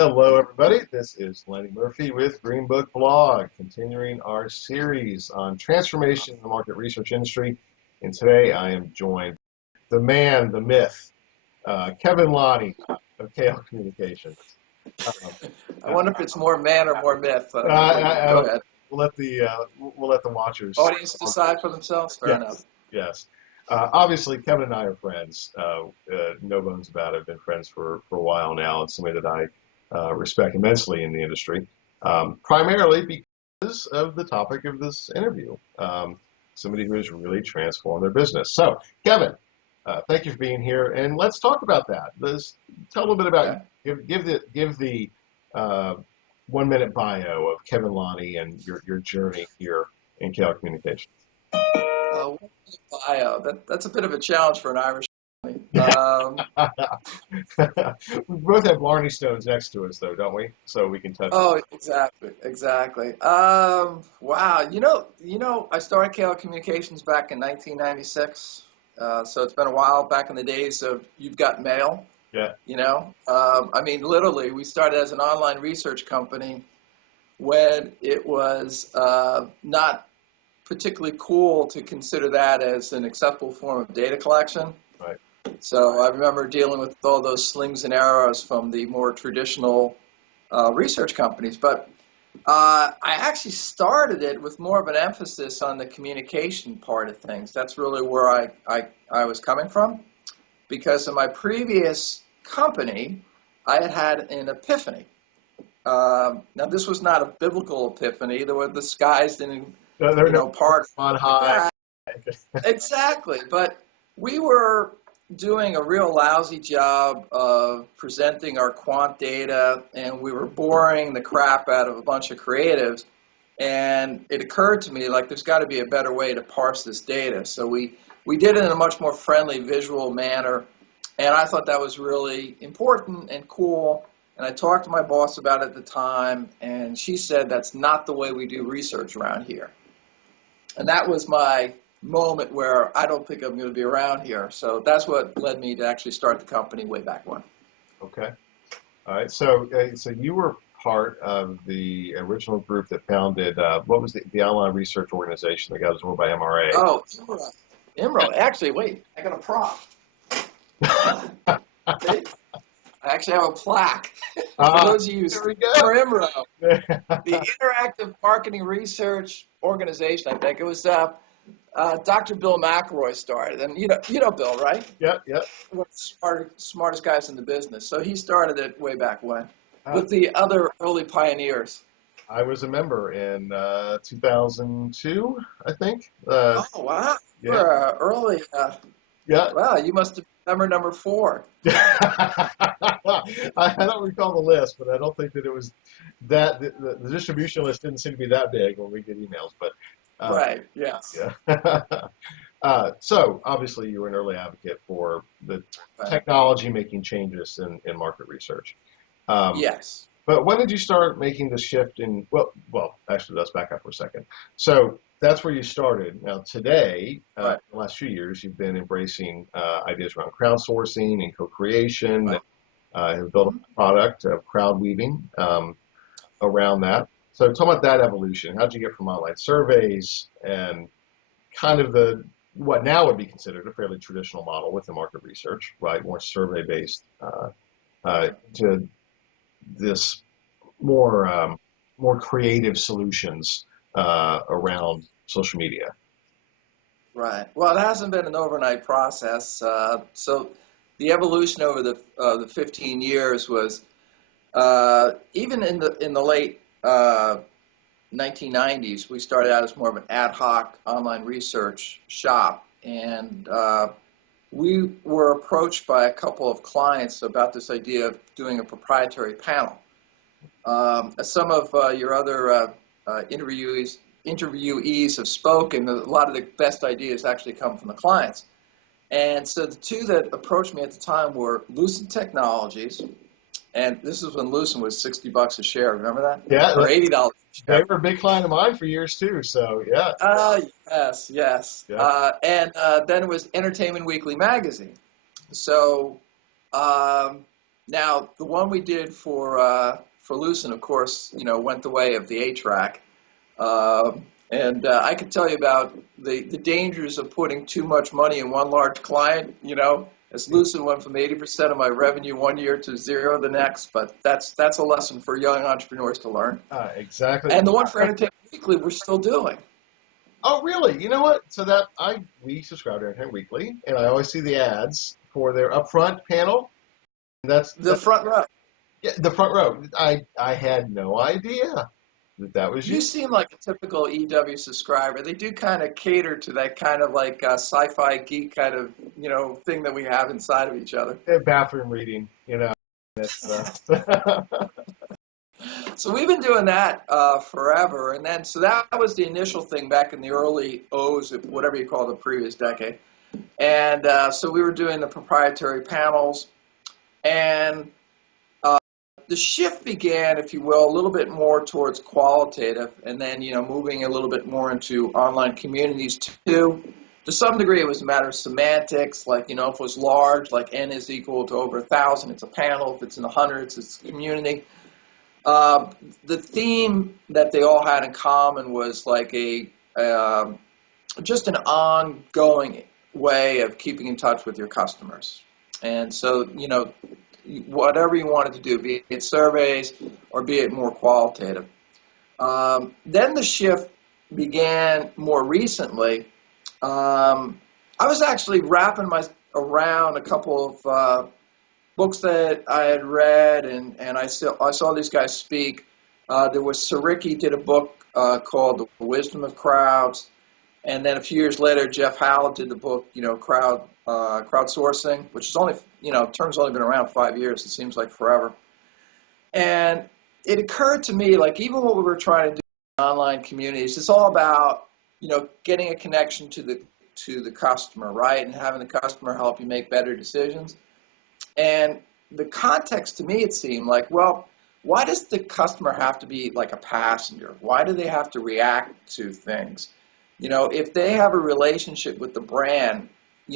Hello, everybody. This is Lenny Murphy with Green Book Blog, continuing our series on transformation in the market research industry. And today I am joined the man, the myth, Kevin Lonnie of KL Communications. I wonder if it's more man or more myth. Go ahead. We'll let the watchers Audience decide for themselves. Fair enough. Yes. Obviously, Kevin and I are friends. No bones about it. I've been friends for a while now, and somebody that I respect immensely in the industry, primarily because of the topic of this interview. Somebody who has really transformed their business. So, Kevin, thank you for being here, and let's talk about that. Let's tell a little bit about give the 1 minute bio of Kevin Lonnie and your journey here in KL Communications. Bio. That's a bit of a challenge for an Irish. We both have Blarney Stones next to us, though, don't we? So we can touch. Oh, exactly. Wow. I started KL Communications back in 1996. So it's been a while. Back in the days of You've Got Mail. Yeah. Literally, we started as an online research company when it was not particularly cool to consider that as an acceptable form of data collection. Right. So I remember dealing with all those slings and arrows from the more traditional research companies. But I actually started it with more of an emphasis on the communication part of things. That's really where I was coming from. Because in my previous company, I had an epiphany. Now, this was not a biblical epiphany. The skies didn't part on high. Exactly. But we were doing a real lousy job of presenting our quant data, and we were boring the crap out of a bunch of creatives. And it occurred to me, there's got to be a better way to parse this data. So we did it in a much more friendly, visual manner. And I thought that was really important and cool. And I talked to my boss about it at the time, and she said, that's not the way we do research around here. And that was my moment where I don't think I'm going to be around here. So that's what led me to actually start the company way back when. Okay. All right. So you were part of the original group that founded, what was the online research organization that got absorbed by MRA? Oh, IMRO. Actually, wait, I got a prop. Okay. I actually have a plaque for those of you for IMRO, the Interactive Marketing Research Organization. I think it was Dr. Bill McElroy started, and you know Bill, right? Yep. One of the smartest guys in the business. So he started it way back when with the other early pioneers. I was a member in 2002, I think. Oh wow! Yeah. You're early. Yeah. Wow, you must have been member number 4. I don't recall the list, but I don't think that it was that. The distribution list didn't seem to be that big when we get emails, but. Right. Yes. Yeah. So obviously you were an early advocate for the technology making changes in market research. Yes. But when did you start making the shift in, well, actually, let's back up for a second. So that's where you started. Now, today, in the last few years, you've been embracing ideas around crowdsourcing and co-creation, have built a product of crowd weaving around that. So talk about that evolution. How'd you get from online surveys and kind of what now would be considered a fairly traditional model with the market research, right, more survey-based, to this more creative solutions around social media? Right. Well, it hasn't been an overnight process. So the evolution over the 15 years was even in the late 1990s. We started out as more of an ad hoc online research shop, and we were approached by a couple of clients about this idea of doing a proprietary panel. As some of your other interviewees have spoken, a lot of the best ideas actually come from the clients. And so the two that approached me at the time were Lucent Technologies, and this is when Lucent was $60 a share. Remember that? Yeah. Or $80 a share. They were a big client of mine for years too. So yeah. Yes. Yeah. And then it was Entertainment Weekly magazine. So Now, the one we did for Lucent, of course, went the way of the 8-track. And I could tell you about the dangers of putting too much money in one large client, as Lucent went from 80% of my revenue one year to 0 the next. But that's a lesson for young entrepreneurs to learn. Exactly. And the one for Entertainment Weekly we're still doing. Oh, really? You know what? So we subscribe to Entertainment Weekly, and I always see the ads for their upfront panel. That's the front row. Yeah, the front row. I had no idea that was you. You seem like a typical EW subscriber. They do kind of cater to that kind of like sci-fi geek kind of, thing that we have inside of each other. Bathroom reading, That's, So we've been doing that forever. And then, so that was the initial thing back in the early O's, whatever you call the previous decade. And so we were doing the proprietary panels. And the shift began, if you will, a little bit more towards qualitative, and then, moving a little bit more into online communities too. To some degree, it was a matter of semantics, like, if it was large, like N is equal to over 1,000, it's a panel. If it's in the hundreds, it's a community. The theme that they all had in common was like just an ongoing way of keeping in touch with your customers. And so, whatever you wanted to do, be it surveys or be it more qualitative. Then the shift began more recently. I was actually wrapping around a couple of books that I had read, and I saw these guys speak. There was Saricki did a book called The Wisdom of Crowds, and then a few years later, Jeff Howell did the book, Crowdsourcing, which is only, term's only been around 5 years. It seems like forever. And it occurred to me, like, even what we were trying to do in online communities, it's all about, getting a connection to the customer, right, and having the customer help you make better decisions. And the context to me, it seemed like, well, why does the customer have to be like a passenger? Why do they have to react to things? If they have a relationship with the brand,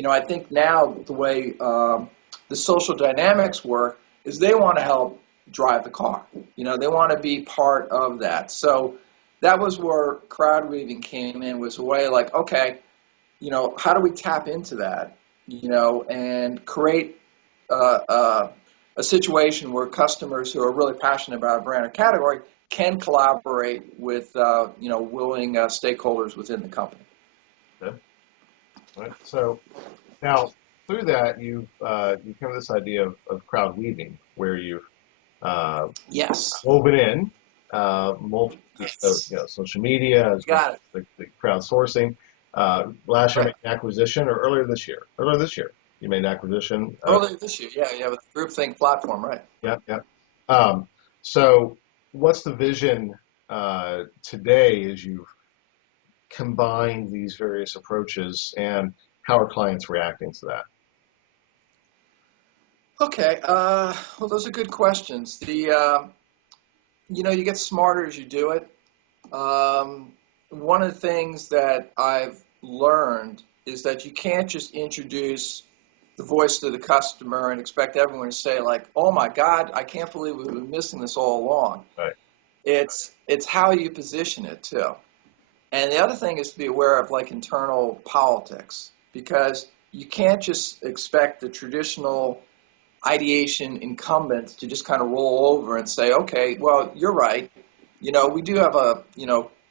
I think now the way the social dynamics work is they want to help drive the car. They want to be part of that. So that was where crowd weaving came in, was a way like, okay, how do we tap into that, and create a situation where customers who are really passionate about a brand or category can collaborate with, willing stakeholders within the company. Okay. All right. So now through that, you've come to this idea of crowd weaving, where you've yes, woven in multiple, social media, got it. The crowdsourcing. Last year, made an acquisition, or earlier this year. Earlier this year, you made an acquisition. Earlier this year, yeah, with the GroupThink platform, right? Yep. So what's the vision today as you've combined these various approaches, and how are clients reacting to that? Okay, well, those are good questions. You get smarter as you do it. One of the things that I've learned is that you can't just introduce the voice to the customer and expect everyone to say, like, oh my God, I can't believe we've been missing this all along. Right. It's how you position it too. And the other thing is to be aware of like internal politics, because you can't just expect the traditional ideation incumbents to just kind of roll over and say, okay, well, you're right. We do have a,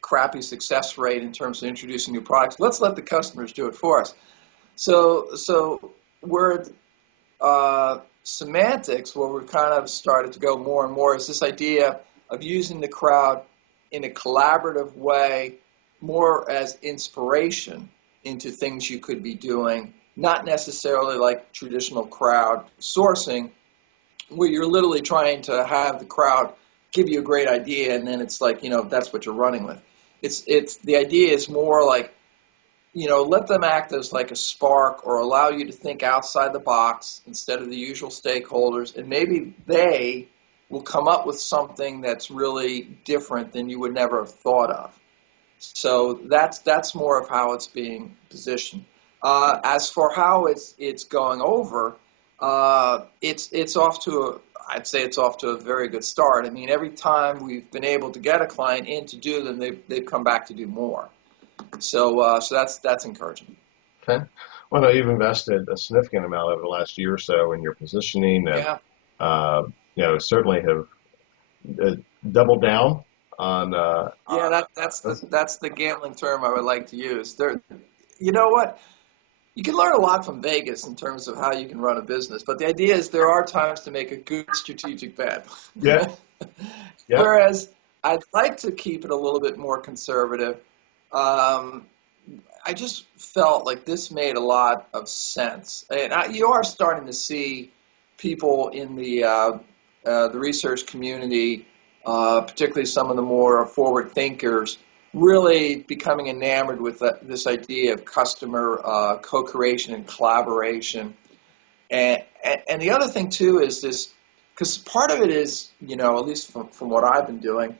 crappy success rate in terms of introducing new products. Let's let the customers do it for us. So we're semantics, where we've kind of started to go more and more, is this idea of using the crowd in a collaborative way, more as inspiration into things you could be doing, not necessarily like traditional crowd sourcing, where you're literally trying to have the crowd give you a great idea, and then it's like, that's what you're running with. It's the idea is more like, let them act as like a spark, or allow you to think outside the box instead of the usual stakeholders, and maybe they will come up with something that's really different than you would never have thought of. So that's more of how it's being positioned. As for how it's going over, it's off to I'd say it's off to a very good start. I mean, every time we've been able to get a client in to do them, they've come back to do more. So that's encouraging. Okay. Well, no, you've invested a significant amount over the last year or so in your positioning, and Yeah. certainly have uh, doubled down on. Yeah, that's the gambling term I would like to use. You know what? You can learn a lot from Vegas in terms of how you can run a business, but the idea is there are times to make a good strategic bet. Yeah. Yeah. Whereas I'd like to keep it a little bit more conservative. Um, I just felt like this made a lot of sense, and you are starting to see people in the research community, particularly some of the more forward thinkers, really becoming enamored with this idea of customer co-creation and collaboration. And the other thing too is this, because part of it is, at least from what I've been doing,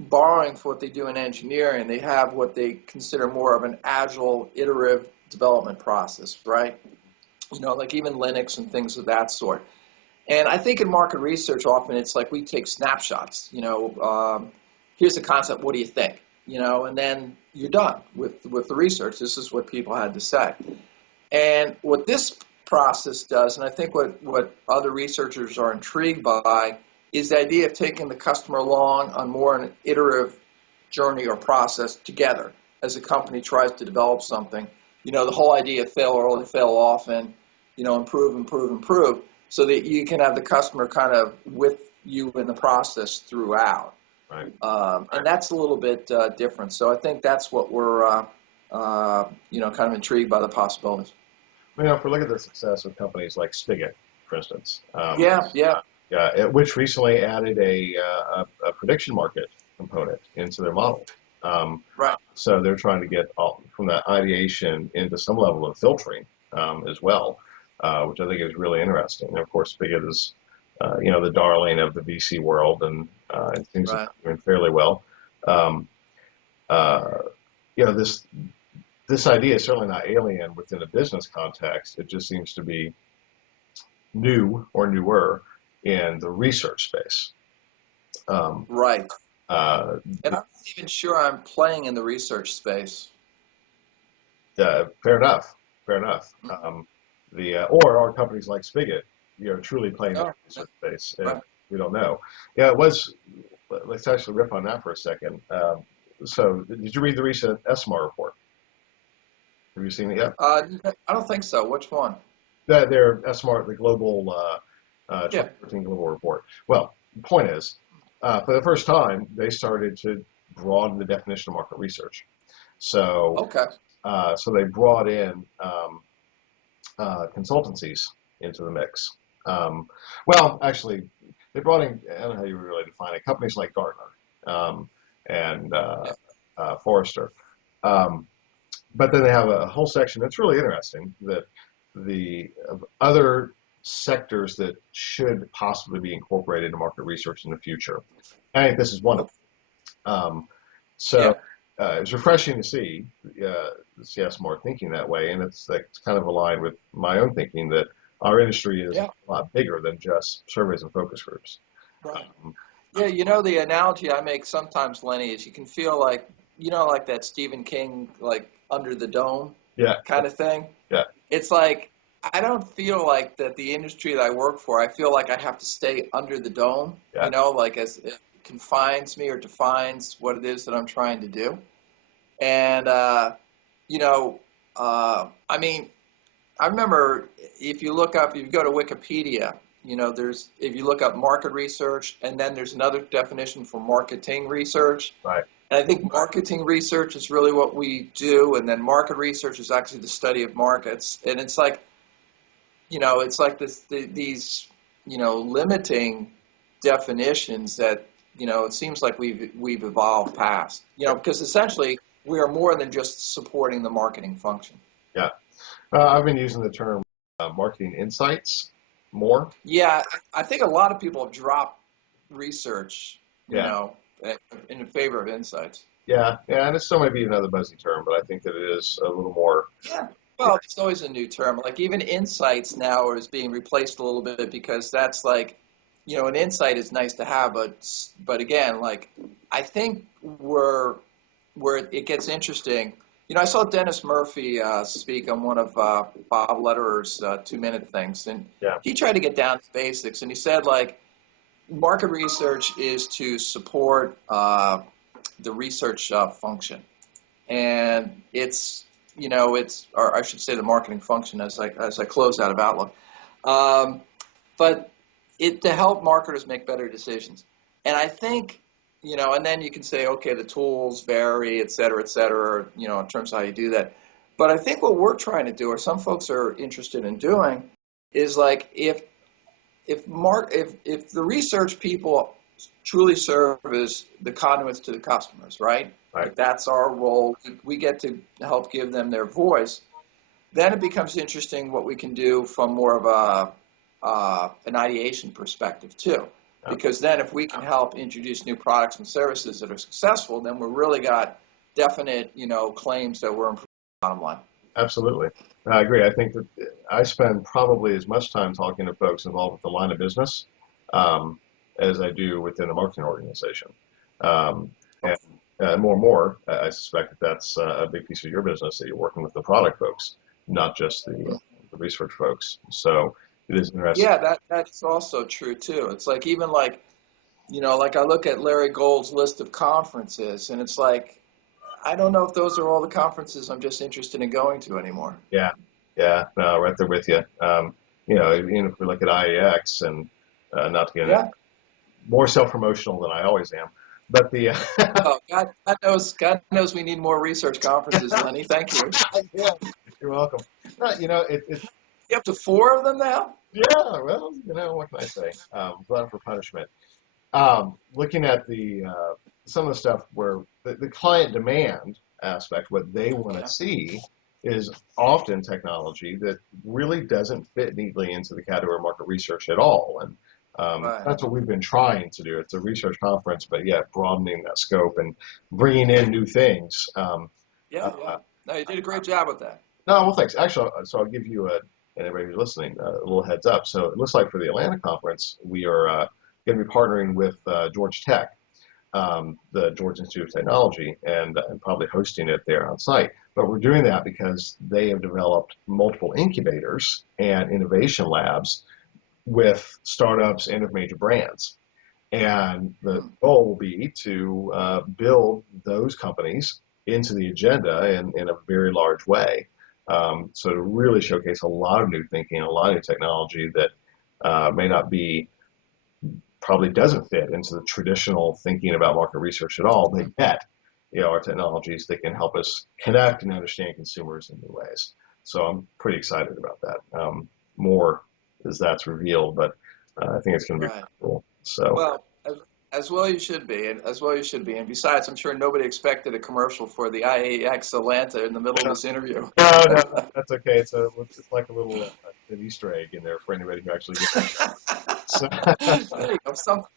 borrowing for what they do in engineering. They have what they consider more of an agile, iterative development process, right? Like even Linux and things of that sort. And I think in market research, often it's like we take snapshots. Here's a concept. What do you think? And then you're done with the research. This is what people had to say. And what this process does, and I think what other researchers are intrigued by, is the idea of taking the customer along on more an iterative journey or process together as a company tries to develop something. The whole idea of fail early, fail often, improve, improve, improve, so that you can have the customer kind of with you in the process throughout. Right. And that's a little bit different. So I think that's what we're, kind of intrigued by the possibilities. If we look at the success of companies like Spigot, for instance. Yeah. Which recently added a prediction market component into their model. Right. So they're trying to get from that ideation into some level of filtering as well, which I think is really interesting. And of course, Spigot is, the darling of the VC world, and it seems to be doing fairly well. This idea is certainly not alien within a business context. It just seems to be new or newer in the research space. Right. Uh, And I'm not even sure I'm playing in the research space. Fair enough. Fair enough. Or are companies like Spigot, truly playing in the research space? Right. We don't know. Yeah, it was. Let's actually riff on that for a second. So, did you read the recent SMAR report? Have you seen it yet? I don't think so. Which one? Their SMAR, the global Yeah. 2014 global report. Well, the point is, for the first time, they started to broaden the definition of market research. So, Okay. So they brought in consultancies into the mix. Actually, they brought in, I don't know how you really define it, companies like Gartner and Forrester. But then they have a whole section that's really interesting, that the other sectors that should possibly be incorporated into market research in the future. I think this is one of them. It's refreshing to see CS more thinking that way, and it's kind of aligned with my own thinking that our industry is a lot bigger than just surveys and focus groups. Right. The analogy I make sometimes, Lenny, is you can feel like, like that Stephen King, like under the dome kind of thing. Yeah. It's like, I don't feel like that the industry that I work for, I feel like I have to stay under the dome, like as it confines me or defines what it is that I'm trying to do. And, I mean, I remember if you go to Wikipedia, if you look up market research, and then there's another definition for marketing research. Right. And I think marketing research is really what we do, and then market research is actually the study of markets. And it's like, these, limiting definitions that, it seems like we've evolved past, because essentially we are more than just supporting the marketing function. Yeah. I've been using the term marketing insights more. Yeah, I think a lot of people have dropped research, in favor of insights. Yeah, and it still might be another buzzy term, but I think that it is a little more Well, it's always a new term. Like even insights now is being replaced a little bit because that's like, an insight is nice to have, but again, like I think where it gets interesting. I saw Dennis Murphy speak on one of Bob Lederer's 2-minute things, and Yeah. he tried to get down to basics, and he said like market research is to support the research function, and or I should say the marketing function as I close out of Outlook, but to help marketers make better decisions. And I think, and then you can say, okay, the tools vary, et cetera, in terms of how you do that. But I think what we're trying to do, or some folks are interested in doing, is like if the research people truly serve as the conduits to the customers, right? Right. Like that's our role. We get to help give them their voice. Then it becomes interesting what we can do from more of an ideation perspective too. Because then if we can help introduce new products and services that are successful, then we've really got definite, claims that we're improving the bottom line. Absolutely. I agree. I think that I spend probably as much time talking to folks involved with the line of business as I do within the marketing organization. And more and more, I suspect that that's a big piece of your business, that you're working with the product folks, not just the research folks. So it is interesting. Yeah, that's also true too. It's like even like, like I look at Larry Gold's list of conferences, and it's like, I don't know if those are all the conferences I'm just interested in going to anymore. Yeah, no, right there with you. Even if we look at IEX and not to get more self-promotional than I always am, but the oh, God knows we need more research conferences, Lenny. Thank you. Yeah, you're welcome. No, it's You up to 4 of them now? yeah. Well, what can I say? Glutton for punishment. Looking at the some of the stuff where the client demand aspect, what they want to see is often technology that really doesn't fit neatly into the category of market research at all. And that's what we've been trying to do. It's a research conference, but yet broadening that scope and bringing in new things. No, you did a great job with that. No, well, thanks. Actually, so I'll give you and everybody who's listening a little heads up. So it looks like for the Atlanta conference, we are going to be partnering with Georgia Tech, the Georgia Institute of Technology, and probably hosting it there on site. But we're doing that because they have developed multiple incubators and innovation labs with startups and with major brands. And the goal will be to build those companies into the agenda in a very large way. So to really showcase a lot of new thinking, a lot of new technology that may not be, probably doesn't fit into the traditional thinking about market research at all, but yet, are technologies that can help us connect and understand consumers in new ways. So I'm pretty excited about that. More as that's revealed, but I think it's going to be cool. So well, as well you should be, and besides, I'm sure nobody expected a commercial for the IAX Atlanta in the middle of this interview. No, that's okay. It's like a little an Easter egg in there for anybody who actually gets it. So, there you go,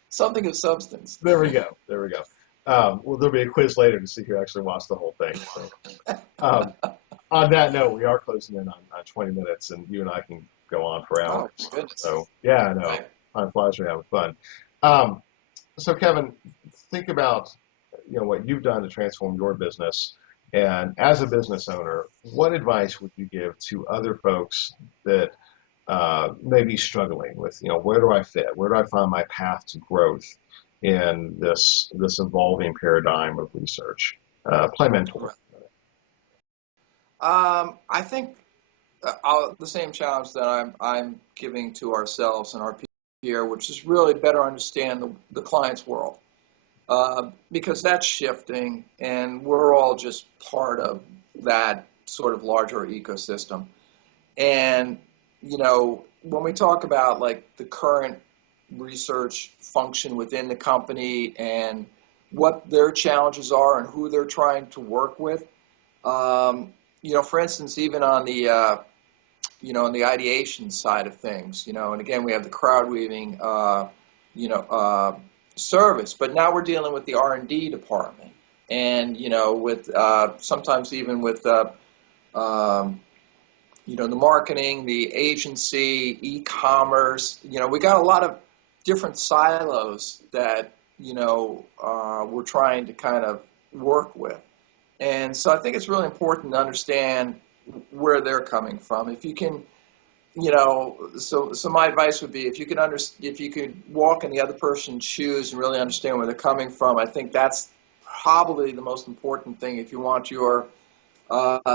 something of substance. There we go. Well, there'll be a quiz later to see who actually watched the whole thing. So, on that note, we are closing in on 20 minutes, and you and I can go on for hours. Oh, goodness. So, yeah, I know. Time flies when you're having fun. So, Kevin, think about what you've done to transform your business, and as a business owner, what advice would you give to other folks that may be struggling with, where do I fit? Where do I find my path to growth in this evolving paradigm of research? Play mentor. I think the same challenge that I'm giving to ourselves and our people here, which is really better understand the client's world, because that's shifting, and we're all just part of that sort of larger ecosystem. And when we talk about like the current research function within the company and what their challenges are and who they're trying to work with, for instance, even on the on the ideation side of things, and again, we have the crowd weaving, service, but now we're dealing with the R&D department, and with sometimes even with the marketing, the agency, e-commerce. We got a lot of different silos that, we're trying to kind of work with. And so I think it's really important to understand where they're coming from. If you can, so my advice would be if you could walk in the other person's shoes and really understand where they're coming from, I think that's probably the most important thing if you want your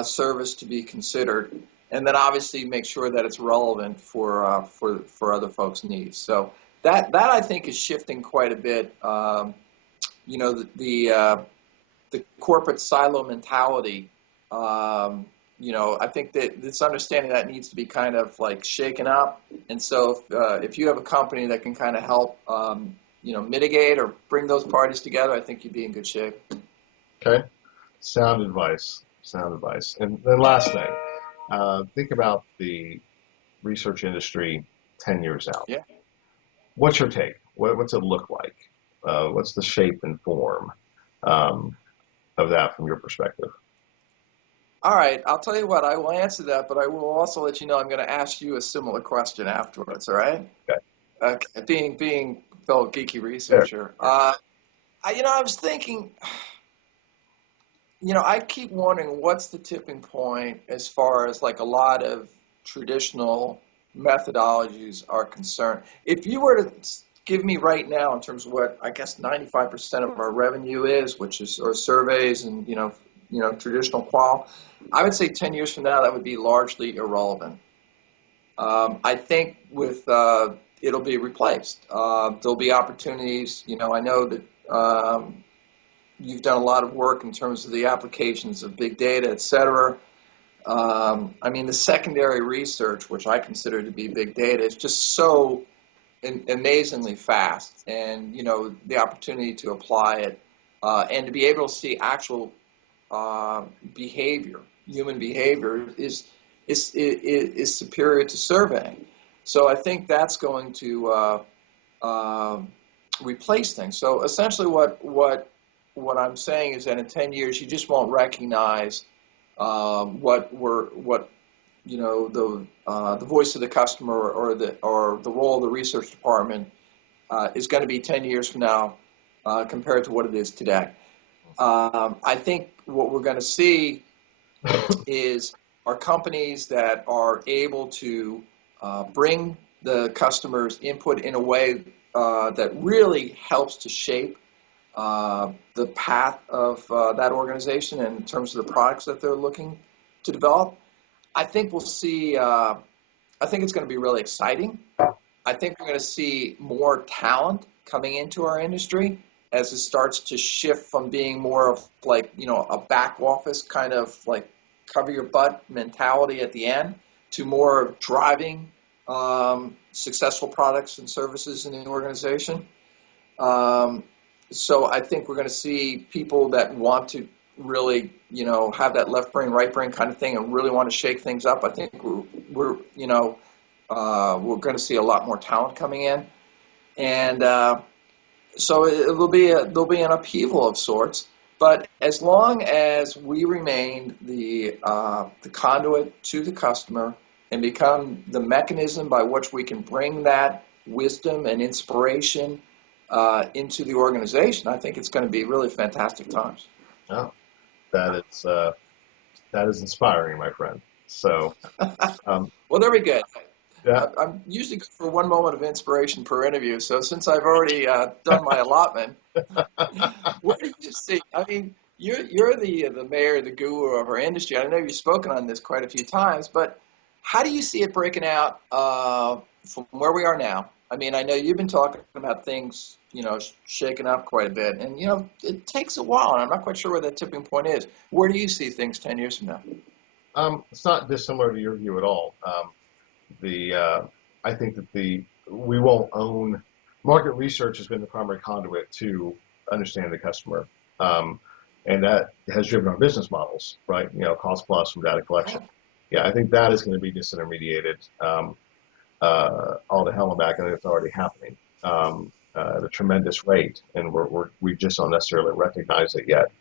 service to be considered. And then obviously make sure that it's relevant for other folks' needs. So that I think is shifting quite a bit. The corporate silo mentality. I think that this understanding that needs to be kind of like shaken up. And so if you have a company that can kind of help, mitigate or bring those parties together, I think you'd be in good shape. Okay. Sound advice. Sound advice. And then last thing, think about the research industry 10 years out. Yeah. What's your take? What's it look like? What's the shape and form of that from your perspective? All right, I'll tell you what, I will answer that, but I will also let you know I'm going to ask you a similar question afterwards, all right? Okay. Being a fellow geeky researcher. Sure. I was thinking, I keep wondering what's the tipping point as far as like a lot of traditional methodologies are concerned. If you were to give me right now in terms of what I guess 95% of our revenue is, which is or surveys and traditional qual, I would say 10 years from now that would be largely irrelevant. I think with it'll be replaced. There'll be opportunities. I know that you've done a lot of work in terms of the applications of big data, et cetera. The secondary research, which I consider to be big data, is just so amazingly fast, and the opportunity to apply it and to be able to see actual behavior, human behavior, is superior to surveying. So I think that's going to replace things. So essentially, what I'm saying is that in 10 years, you just won't recognize the voice of the customer or the role of the research department is going to be 10 years from now compared to what it is today. I think what we're going to see is our companies that are able to bring the customer's input in a way that really helps to shape the path of that organization in terms of the products that they're looking to develop. I think we'll see, I think it's going to be really exciting. I think we're going to see more talent coming into our industry as it starts to shift from being more of like, a back office kind of like cover your butt mentality at the end to more of driving successful products and services in the organization. So I think we're going to see people that want to really, have that left brain, right brain kind of thing and really want to shake things up. I think we're going to see a lot more talent coming in. And so there'll be an upheaval of sorts. But as long as we remain the conduit to the customer and become the mechanism by which we can bring that wisdom and inspiration into the organization, I think it's going to be really fantastic times. Oh, that is inspiring, my friend. So, well, there we go. Yeah. I'm usually good for one moment of inspiration per interview. So since I've already done my allotment, what do you see? I mean, you're the mayor, the guru of our industry. I know you've spoken on this quite a few times, but how do you see it breaking out from where we are now? I mean, I know you've been talking about things, shaking up quite a bit, and it takes a while, and I'm not quite sure where that tipping point is. Where do you see things 10 years from now? It's not dissimilar to your view at all. I think that we won't own market research has been the primary conduit to understand the customer, and that has driven our business models, right? Cost plus from data collection. Yeah, I think that is going to be disintermediated all to hell and back, and it's already happening at a tremendous rate, and we just don't necessarily recognize it yet.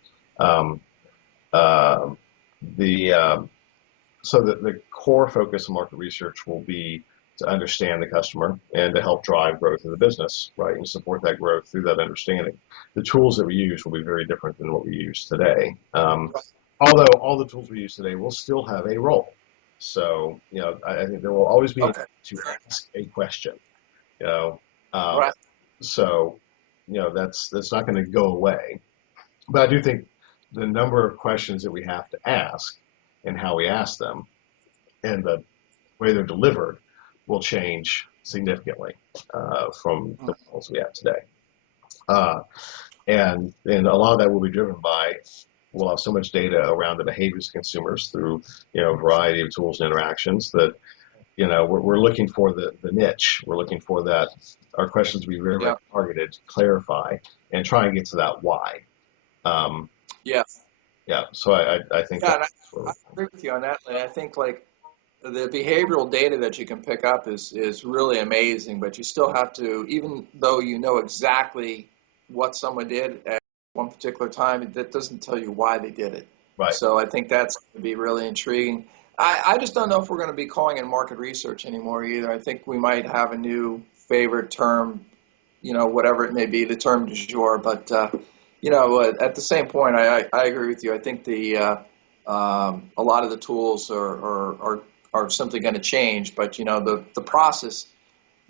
So the core focus of market research will be to understand the customer and to help drive growth of the business, right, and support that growth through that understanding. The tools that we use will be very different than what we use today. Although all the tools we use today will still have a role. So, I think there will always be a need to ask a question, you know. Right. So, that's not going to go away. But I do think the number of questions that we have to ask and how we ask them and the way they're delivered will change significantly from the models we have today. And a lot of that will be driven by, we'll have so much data around the behaviors of consumers through, a variety of tools and interactions that, we're looking for the niche. We're looking for that, our questions to be very, very targeted, clarify, and try and get to that why. Yeah. So I think I agree with you on that. I think like the behavioral data that you can pick up is really amazing, but you still have to, even though you know exactly what someone did at one particular time, that doesn't tell you why they did it. Right. So I think that's going to be really intriguing. I just don't know if we're going to be calling it market research anymore either. I think we might have a new favorite term, whatever it may be, the term du jour. But, at the same point, I agree with you. I think a lot of the tools are simply going to change, but, the process,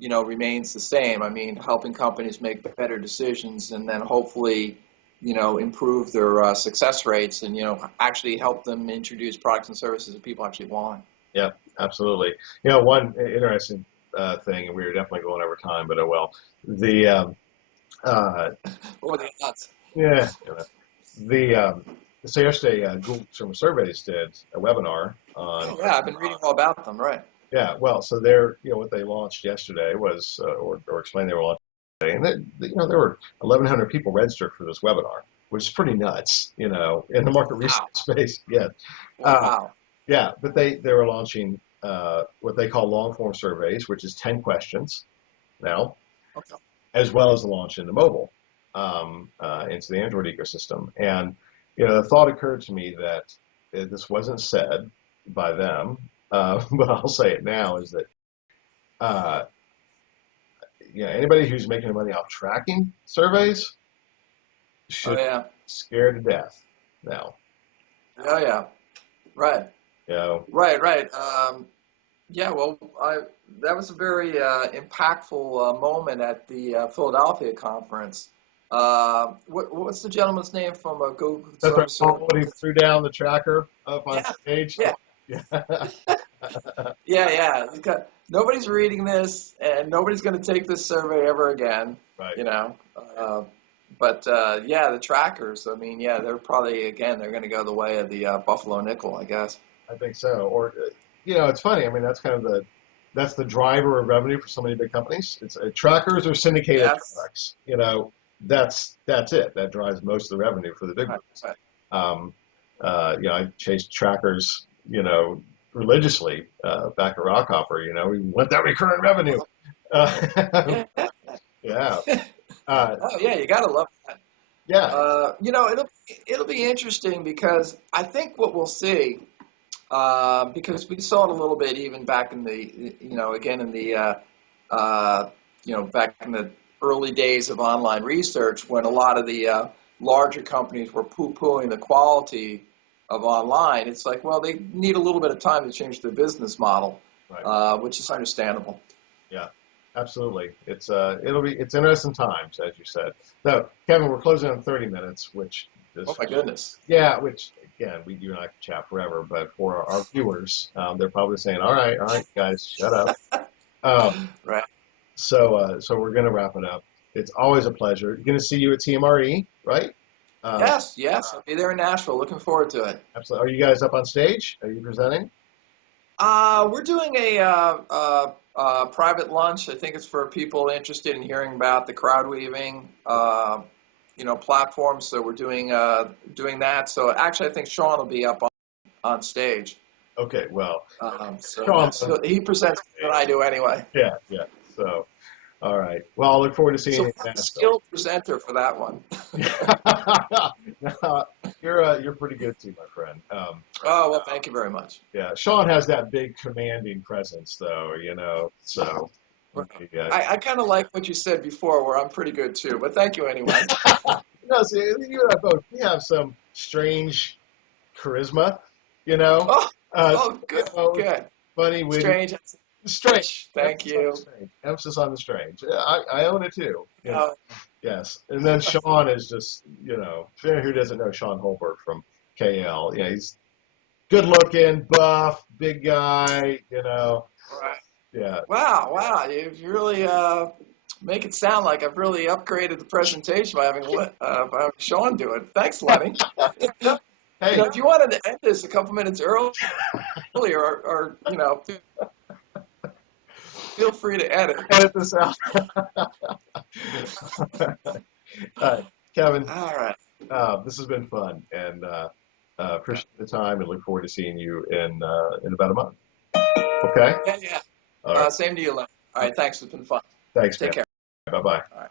remains the same. I mean, helping companies make better decisions and then hopefully, improve their success rates and, actually help them introduce products and services that people actually want. Yeah, absolutely. One interesting thing, and we were definitely going over time, but oh well. What were the odds? Yeah. So yesterday, Google Consumer Surveys did a webinar on. Yeah, I've been reading all about them, right? Yeah, well, so what they launched yesterday was, or explained they were launching today, and there were 1,100 people registered for this webinar, which is pretty nuts, in the market research space. Yeah. Wow. Yeah, but they were launching what they call long form surveys, which is 10 questions now, as well as the launch into mobile, into the Android ecosystem. And the thought occurred to me that this wasn't said by them, but I'll say it now, is that anybody who's making money off tracking surveys should be scared to death now. Oh yeah, right. Right. Well, that was a very impactful moment at the Philadelphia conference. What's the gentleman's name from Google? That's right. When he threw down the tracker up on stage. Yeah. Yeah. Nobody's reading this, and nobody's going to take this survey ever again. Right. But the trackers. I mean, they're probably they're going to go the way of the Buffalo nickel, I guess. I think so. Or, it's funny. I mean, that's kind of that's the driver of revenue for so many big companies. It's trackers or syndicated products. That's it. That drives most of the revenue for the big ones. Right. I chased trackers, religiously back at Rockhopper. We want that recurring revenue. Yeah. You gotta love that. Yeah. It'll be interesting because I think what we'll see, because we saw it a little bit even back in the, back in the early days of online research when a lot of the larger companies were poo-pooing the quality of online. It's like, well, they need a little bit of time to change their business model, which is understandable. Yeah, absolutely. It's interesting times, as you said. Now, Kevin, we're closing on 30 minutes, which is, oh my goodness. Yeah, which again, you and I could chat forever, but for our viewers, they're probably saying, all right, guys, shut up. Right. So we're going to wrap it up. It's always a pleasure. Going to see you at TMRE, right? Yes. I'll be there in Nashville. Looking forward to it. Absolutely. Are you guys up on stage? Are you presenting? We're doing a private lunch. I think it's for people interested in hearing about the crowd weaving, platform. So we're doing that. So actually, I think Sean will be up on stage. Okay. Well, so he presents than I do anyway. Yeah. So. All right. Well, I'll look forward to seeing you. So skilled presenter for that one. you're pretty good too, my friend. Oh, well, thank you very much. Yeah, Sean has that big commanding presence, though. So yeah. I kind of like what you said before, where I'm pretty good too, but thank you anyway. No, see, you and I both, we have some strange charisma, you know. Oh, Uh, oh, good, good. Funny, witty, Strange. strange. Thank Emphasis on you. the strange. Emphasis on the strange. I own it too. Uh, Yes. And then Sean is just, for anyone who doesn't know Sean Holbert from KL, he's good looking, buff, big guy, right. Yeah. Wow, wow. You've really make it sound like I've really upgraded the presentation by having Sean do it. Thanks, Lenny. Hey, If you wanted to end this a couple minutes earlier, or feel free to edit. edit this out. All right, Kevin, All right. this has been fun, and appreciate the time, and look forward to seeing you in about a month. Okay? Yeah, yeah. All right. Same to you, Lenny. All right. Thanks. It's been fun. Thanks, man. Take care. Bye-bye. All right.